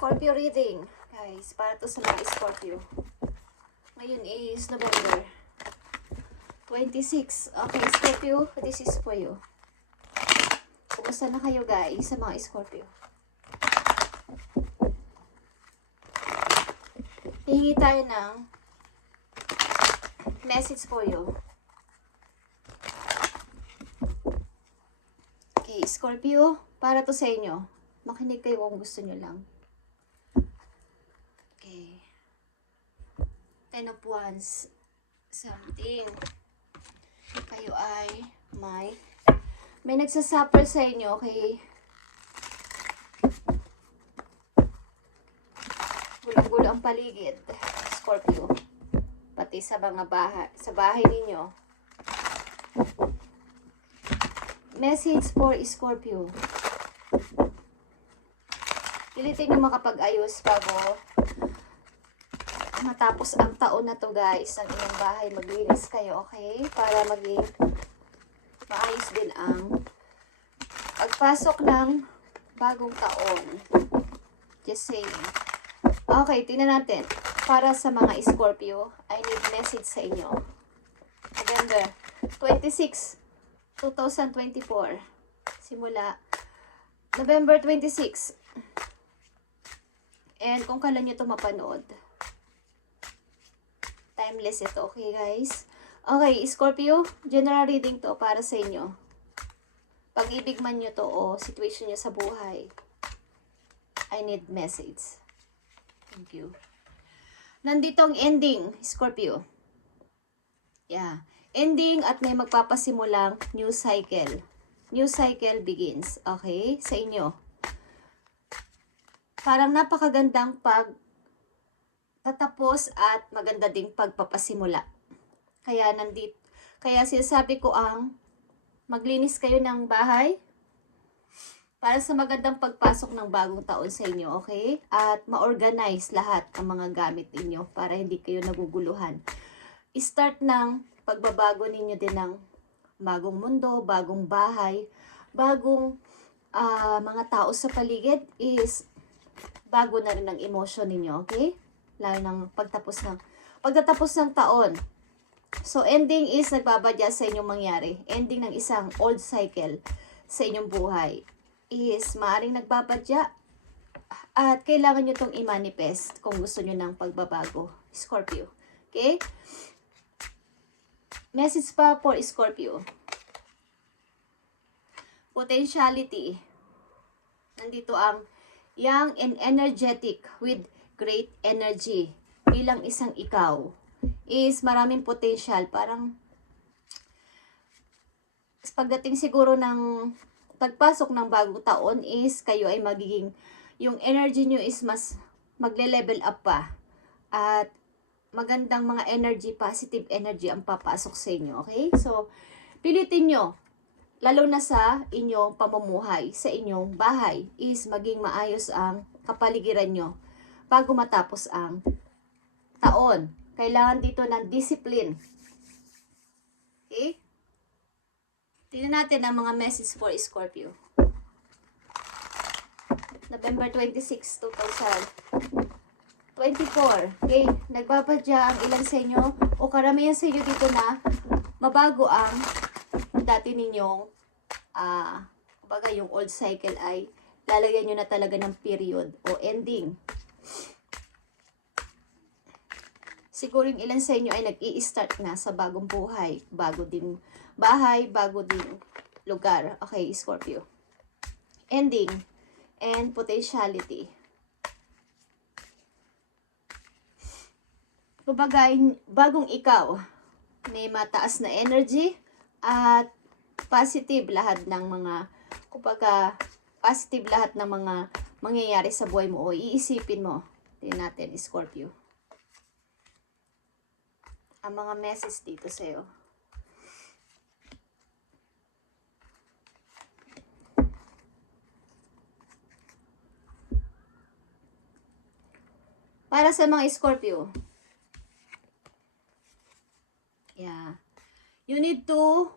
Scorpio reading. Guys, para to sa mga Scorpio. Ngayon is November 26. Okay, Scorpio, this is for you. Kumusta na kayo guys sa mga Scorpio? Hihingi tayo ng message for you. Okay, Scorpio, para to sa inyo. Makinig kayo kung gusto nyo lang. Okay. Ten of Wands. Something. Kayo ay may nagsasuffer sa inyo, okay? Gulo-gulo ang paligid, Scorpio. Pati sa mga bahay ninyo. Message for Scorpio. Pilitin nyo makapag-ayos bago matapos ang taon na to guys, ang inyong bahay. Maglinis kayo, okay? Para maging maayos din ang pagpasok ng bagong taon. Just saying. Okay, tingnan natin. Para sa mga Scorpio, I need message sa inyo. November 26, 2024. Simula November 26. And kung kailan nyo ito mapanood, timeless ito, okay guys? Okay, Scorpio, general reading to para sa inyo. Pag-ibig man nyo to o situation nyo sa buhay, I need message. Thank you. Nandito ang ending, Scorpio. Yeah. Ending at may magpapasimulang new cycle. New cycle begins, okay? Sa inyo. Parang napakagandang pagtatapos at maganda ding pagpapasimula. Kaya sinasabi ko ang maglinis kayo ng bahay para sa magandang pagpasok ng bagong taon sa inyo, okay? At ma-organize lahat ang mga gamit ninyo para hindi kayo naguguluhan. I-start ng pagbabago ninyo din ng bagong mundo, bagong bahay, bagong mga tao sa paligid is bago na rin ang emotion ninyo, okay? Lalo ng pagtatapos ng taon. So, ending is nagbabadya sa inyong mangyari. Ending ng isang old cycle sa inyong buhay is maaaring nagbabadya at kailangan nyo itong i-manifest kung gusto nyo ng pagbabago, Scorpio. Okay? Message pa for Scorpio. Potentiality. Nandito ang young and energetic with great energy. Bilang isang ikaw is maraming potential. Parang pagdating siguro ng pagpasok ng bagong taon is kayo ay magiging, yung energy nyo is mas magle-level up pa. At magandang mga energy, positive energy ang papasok sa inyo. Okay? So, pilitin nyo, lalo na sa inyong pamumuhay, sa inyong bahay, is maging maayos ang kapaligiran nyo bago matapos ang taon. Kailangan dito ng discipline. Okay? Tingnan natin ang mga message for Scorpio. November 26, 2024. Okay? Nagbabadya ang ilan sa inyo o karamihan sa inyo dito na mabago ang dati ninyong kumbaga yung old cycle ay lalagyan nyo na talaga ng period o ending. Siguro yung ilan sa inyo ay nag-i-start na sa bagong buhay, bago din bahay, bago din lugar. Okay, Scorpio. Ending and potentiality. Kumbaga, bagong ikaw, may mataas na energy at positive lahat ng mga, kumbaga, positive lahat ng mga mangyayari sa buhay mo o iisipin mo. Tingnan natin, Scorpio. Ang mga message dito sa'yo. Para sa mga Scorpio. Yeah. You need to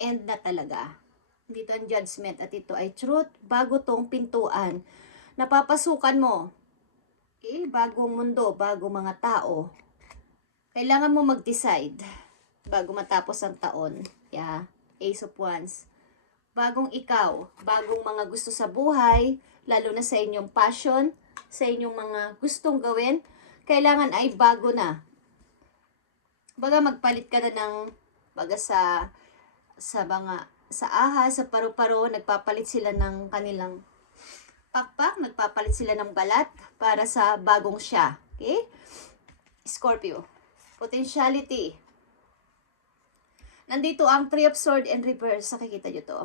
end na talaga. Dito ang judgment at ito ay truth. Bago tong pintuan. Napapasukan mo. Okay? Bagong mundo, bagong mga tao. Kailangan mo mag-decide bago matapos ang taon. Yeah. Ace of Wands. Bagong ikaw, bagong mga gusto sa buhay, lalo na sa inyong passion, sa inyong mga gustong gawin, kailangan ay bago na. Baga magpalit ka na ng, baga sa mga, sa ahas, sa paru-paro, nagpapalit sila ng kanilang pakpak, nagpapalit sila ng balat para sa bagong siya. Okay? Scorpio. Potentiality. Nandito ang Three of Swords and Reverse. Nakikita nyo to.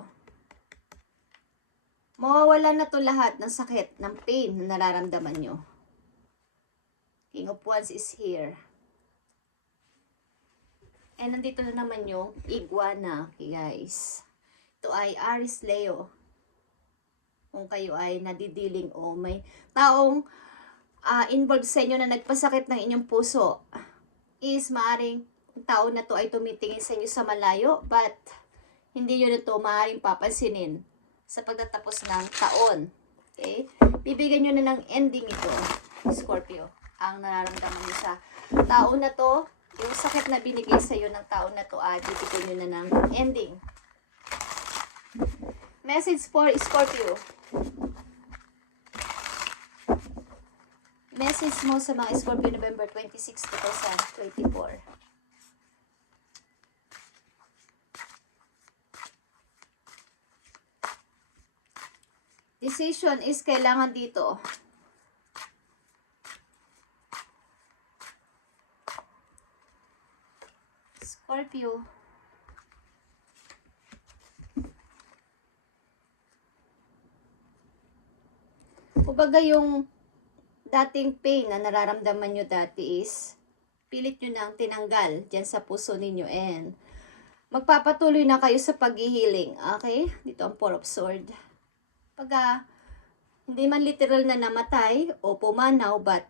Mawawala na to lahat ng sakit, ng pain na nararamdaman nyo. King of Wands is here. And nandito na naman yung iguana. Okay guys. Ito ay Aries Leo. Kung kayo ay nadidiling o may taong involved sa inyo na nagpasakit ng inyong puso, is maaring tao na to ay tumitingin sa inyo sa malayo, but hindi nyo na to maaring papansinin sa pagtatapos ng taon. Okay? Bibigyan nyo na ng ending ito, Scorpio. Ang nararamdaman nyo sa tao na to, yung sakit na binigay sa iyo ng tao na to, bibigyan nyo na ng ending. Message for Scorpio. Message mo sa mga Scorpio November 26, 2024. Decision is kailangan dito. Scorpio. Kumbaga yung dating pain na nararamdaman nyo dati is pilit nyo nang tinanggal dyan sa puso ninyo and magpapatuloy na kayo sa paghihiling. Okay? Dito ang Four of Swords. Pag hindi man literal na namatay o pumanaw, but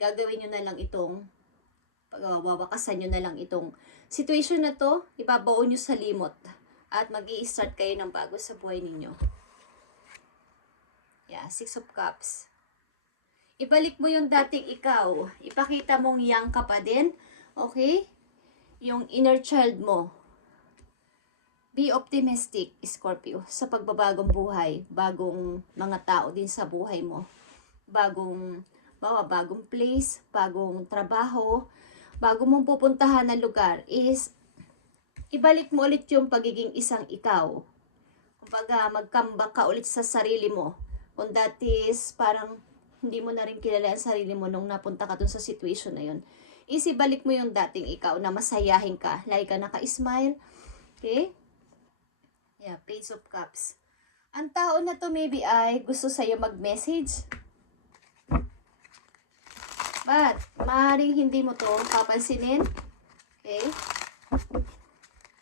gagawin nyo na lang itong pagwawakasan nyo na lang itong situation na to, ibabaon nyo sa limot at mag-i-start kayo ng bago sa buhay ninyo. Yeah, Six of Cups. Ibalik mo yung dating ikaw. Ipakita mong young ka pa din. Okay? Yung inner child mo. Be optimistic, Scorpio, sa pagbabagong buhay. Bagong mga tao din sa buhay mo. Bagong place, bagong trabaho, bago mong pupuntahan na lugar is ibalik mo ulit yung pagiging isang ikaw. Kumbaga, mag-comeback ka ulit sa sarili mo. Kung dati is parang hindi mo na rin kilala ang sarili mo nung napunta ka dun sa situation na yun, is ibalik mo yung dating ikaw na masayahin ka. Lagi ka naka-smile. Okay? Yeah, Page of Cups. Ang tao na to maybe ay gusto sa'yo mag-message. But, maaaring hindi mo to papansinin. Okay?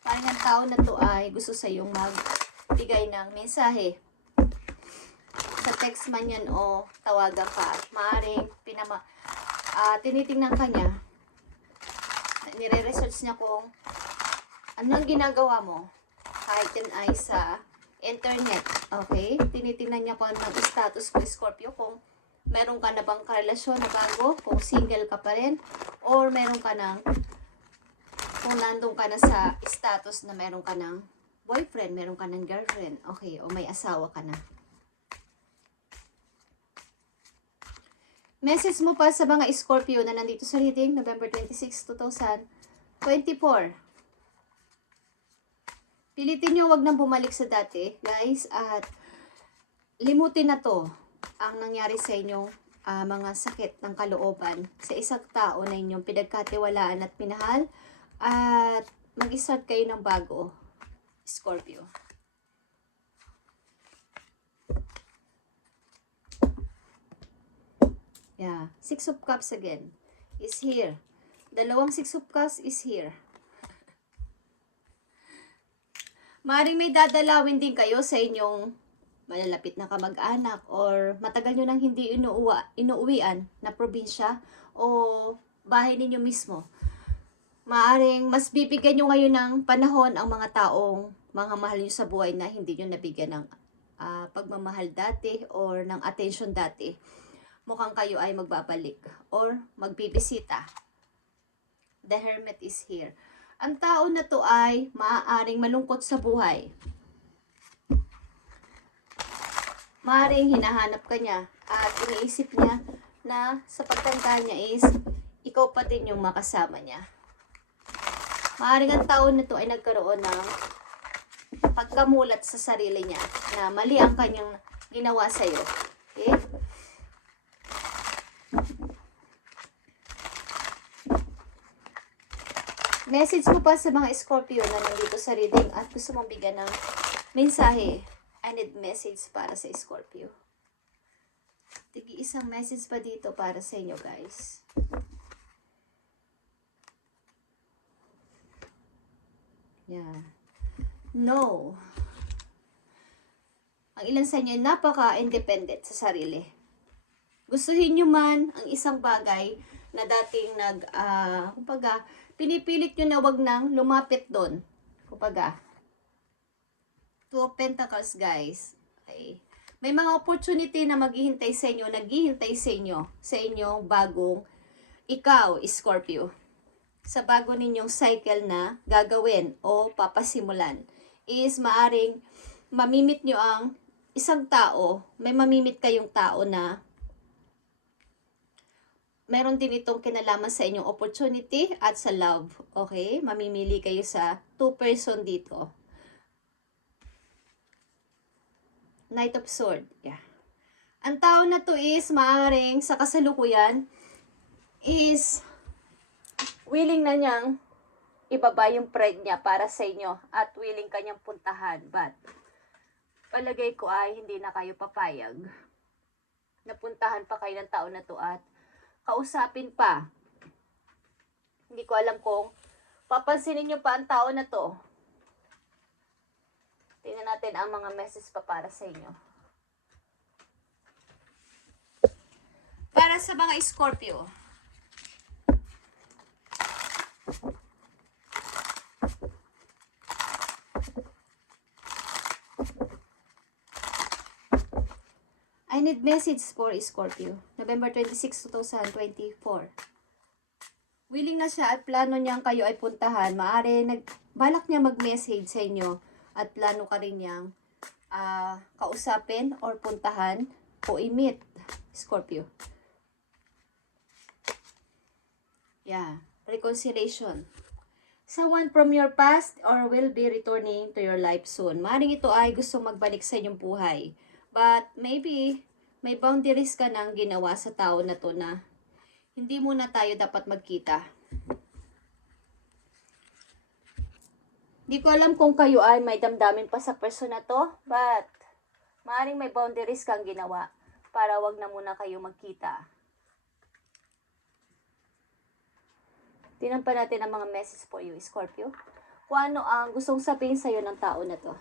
Parang ang tao na to ay gusto sa'yong magbigay ng mensahe. Sa text man yan o tawagan ka. Maaaring tinitingnan ka niya. Nire-research niya kung ano ang ginagawa mo. Kahit yan ay sa internet. Okay? Tinitingnan niya kung ang status ko, Scorpio, kung meron ka na bang karelasyon na bago, kung single ka pa rin, or meron ka ng, kung nandun ka na sa status na meron ka ng boyfriend, meron ka ng girlfriend, okay, o may asawa ka na. Message mo pa sa mga Scorpio na nandito sa reading, November 26, 2024. Pilitin nyo wag nang bumalik sa dati, guys, at limutin na to ang nangyari sa inyong mga sakit ng kalooban sa isang tao na inyong pinagkatiwalaan at minahal, at mag-start kayo ng bago, Scorpio. Yeah, Six of Cups again is here. Dalawang Six of Cups is here. Maaaring may dadalawin din kayo sa inyong malalapit na kamag-anak or matagal nyo nang hindi inuuwian na probinsya o bahay ninyo mismo. Maaaring mas bibigyan nyo ngayon ng panahon ang mga taong mga mahal nyo sa buhay na hindi nyo nabigyan ng pagmamahal dati or ng attention dati, mukhang kayo ay magbabalik or magbibisita. The Hermit is here. Ang tao na to ay maaaring malungkot sa buhay. Maaaring hinahanap ka niya at iniisip niya na sa pagtanda niya is ikaw pa din yung makasama niya. Maaaring ang tao na to ay nagkaroon ng pagkamulat sa sarili niya na mali ang kanyang ginawa sa'yo. Okay? Message mo pa sa mga Scorpio na nandito sa reading at gusto mong bigyan ng mensahe. I need message para sa Scorpio. Tigi isang message pa dito para sa inyo, guys. Yeah. No. Ang ilan sa inyo ay napaka-independent sa sarili. Gustuhin nyo man ang isang bagay na dating kumbaga, pinipilit nyo na wag nang lumapit doon. Kumbaga, Two of Pentacles, guys. Okay. May mga opportunity na maghihintay sa inyo, naghihintay sa inyong bagong ikaw, Scorpio. Sa bago ninyong cycle na gagawin o papasimulan is maaring mamimit nyo ang isang tao, may mamimit kayong tao na meron din itong kinalaman sa inyong opportunity at sa love. Okay? Mamimili kayo sa two person dito. Knight of Swords. Yeah. Ang tao na to is maaaring sa kasalukuyan is willing na niyang ibaba yung pride niya para sa inyo at willing kanyang puntahan. But palagay ko ay hindi na kayo papayag. Napuntahan pa kayo ng tao na to at kausapin pa. Hindi ko alam kung papansinin niyo pa ang tao na to. Tingnan natin ang mga message pa para sa inyo. Para sa mga Scorpio. I need message for Scorpio. November 26, 2024. Willing na siya at plano niyang kayo ay puntahan. Maaari balak niya mag-message sa inyo at plano ka rin niyang kausapin or puntahan o i-meet, Scorpio. Yeah. Reconciliation. Someone from your past or will be returning to your life soon. Maaaring ito ay gusto magbalik sa inyong buhay. But maybe may boundaries ka nang ginawa sa tao na to na hindi muna tayo dapat magkita. Di ko alam kung kayo ay may damdamin pa sa person na to, but maaaring may boundaries kang ginawa para wag na muna kayo magkita. Tingnan pa natin ang mga message for you, Scorpio. Kung ano ang gustong sabihin sa'yo ng tao na to.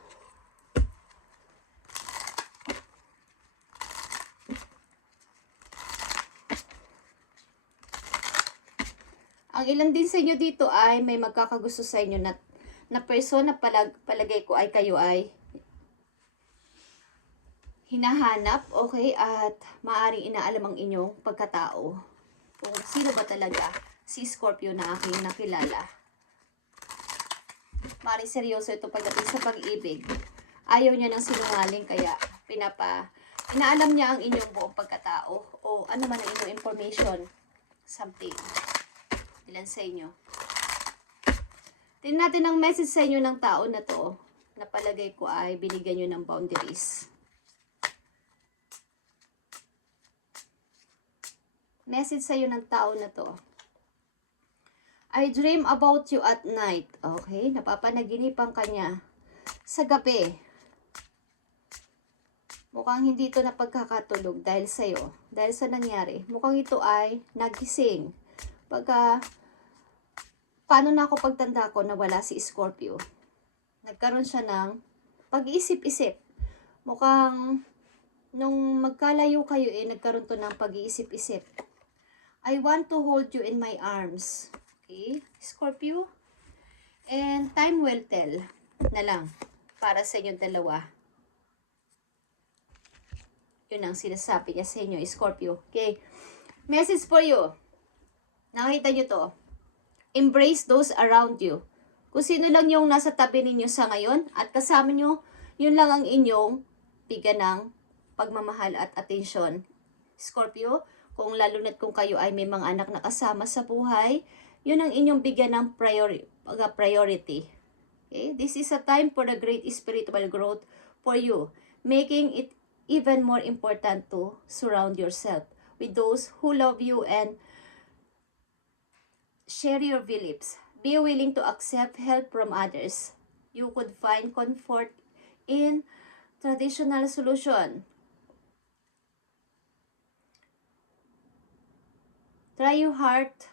Ang ilan din sa inyo dito ay may magkakagusto sa inyo na person na palagay ko ay kayo ay hinahanap, okay, at maaaring inaalam ang inyong pagkatao. Kung sino ba talaga si Scorpio na aking nakilala. Maaaring seryoso ito pagdating sa pag-ibig. Ayaw niya ng sinungaling kaya inaalam niya ang inyong buong pagkatao o ano man ang inyong information. Something. Ilan sa inyo. Tingnan natin ang message sa inyo ng tao na to na palagay ko ay binigyan nyo ng boundaries. Message sa inyo ng tao na to. I dream about you at night. Okay? Napapanaginipan ka niya sa gabi. Mukhang hindi ito na pagkakatulog dahil sa'yo. Dahil sa nangyari. Mukhang ito ay nagising. Paano na ako pagtanda ko na wala si Scorpio? Nagkaroon siya ng pag-iisip-isip. Mukhang nung magkalayo kayo nagkaroon to ng pag-iisip-isip. I want to hold you in my arms. Okay, Scorpio? And time will tell na lang. para sa inyong dalawa. Yun ang sinasabi niya sa inyo, Scorpio. Okay. Message for you. Nakita nyo to. Embrace those around you. Kung sino lang yung nasa tabi ninyo sa ngayon at kasama nyo, yun lang ang inyong bigyan ng pagmamahal at atensyon. Scorpio, kung lalo na't kung kayo ay may mga anak na kasama sa buhay, yun ang inyong bigyan ng priority. Okay? This is a time for the great spiritual growth for you, making it even more important to surround yourself with those who love you and share your beliefs. Be willing to accept help from others. You could find comfort in traditional solution. Try your heart,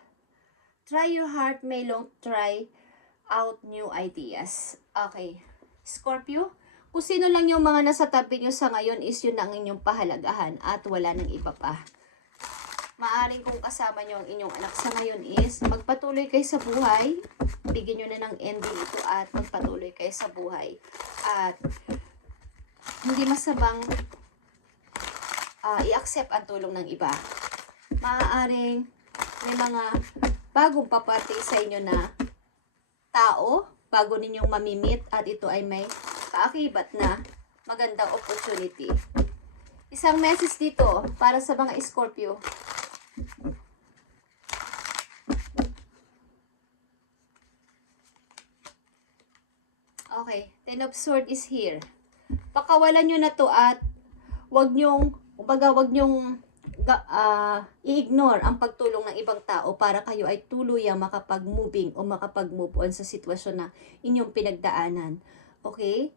may long try out new ideas. Okay. Scorpio, kung sino lang yung mga nasa tabi nyo sa ngayon is yun ang inyong pahalagahan at wala nang iba pa. Maaring kung kasama nyo ang inyong anak sa ngayon is magpatuloy kayo sa buhay, bigyan nyo na ng ending ito at magpatuloy kayo sa buhay. At hindi masamang i-accept ang tulong ng iba. Maaaring may mga bagong paparating sa inyo na tao, bago ninyong mamimit at ito ay may kaakibat na magandang opportunity. Isang message dito para sa mga Scorpio. Okay, Ten of Swords is here. Pakawalan nyo na to at wag nyong i-ignore ang pagtulong ng ibang tao para kayo ay tuluyang makapag-moving o makapag-move on sa sitwasyon na inyong pinagdaanan. Okay?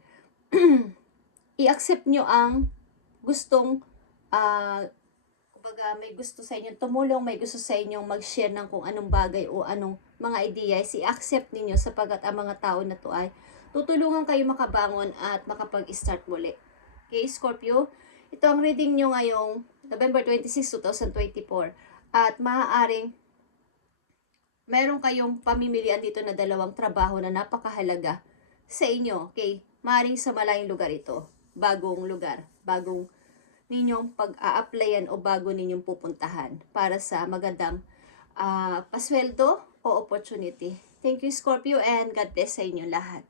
I-accept nyo ang gustong, may gusto sa inyong tumulong, may gusto sa inyong mag-share ng kung anong bagay o anong mga ideas, i-accept ninyo sapagkat ang mga tao na to ay tutulungan kayo makabangon at makapag-start muli. Okay, Scorpio? Ito ang reading nyo ngayong November 26, 2024. At maaaring meron kayong pamimilian dito na dalawang trabaho na napakahalaga sa inyo. Okay? Maaaring sa malayong lugar ito. Bagong lugar. Bagong ninyong pag-a-applyan o bago ninyong pupuntahan para sa magandang pasweldo o opportunity. Thank you, Scorpio, and God bless sa inyo lahat.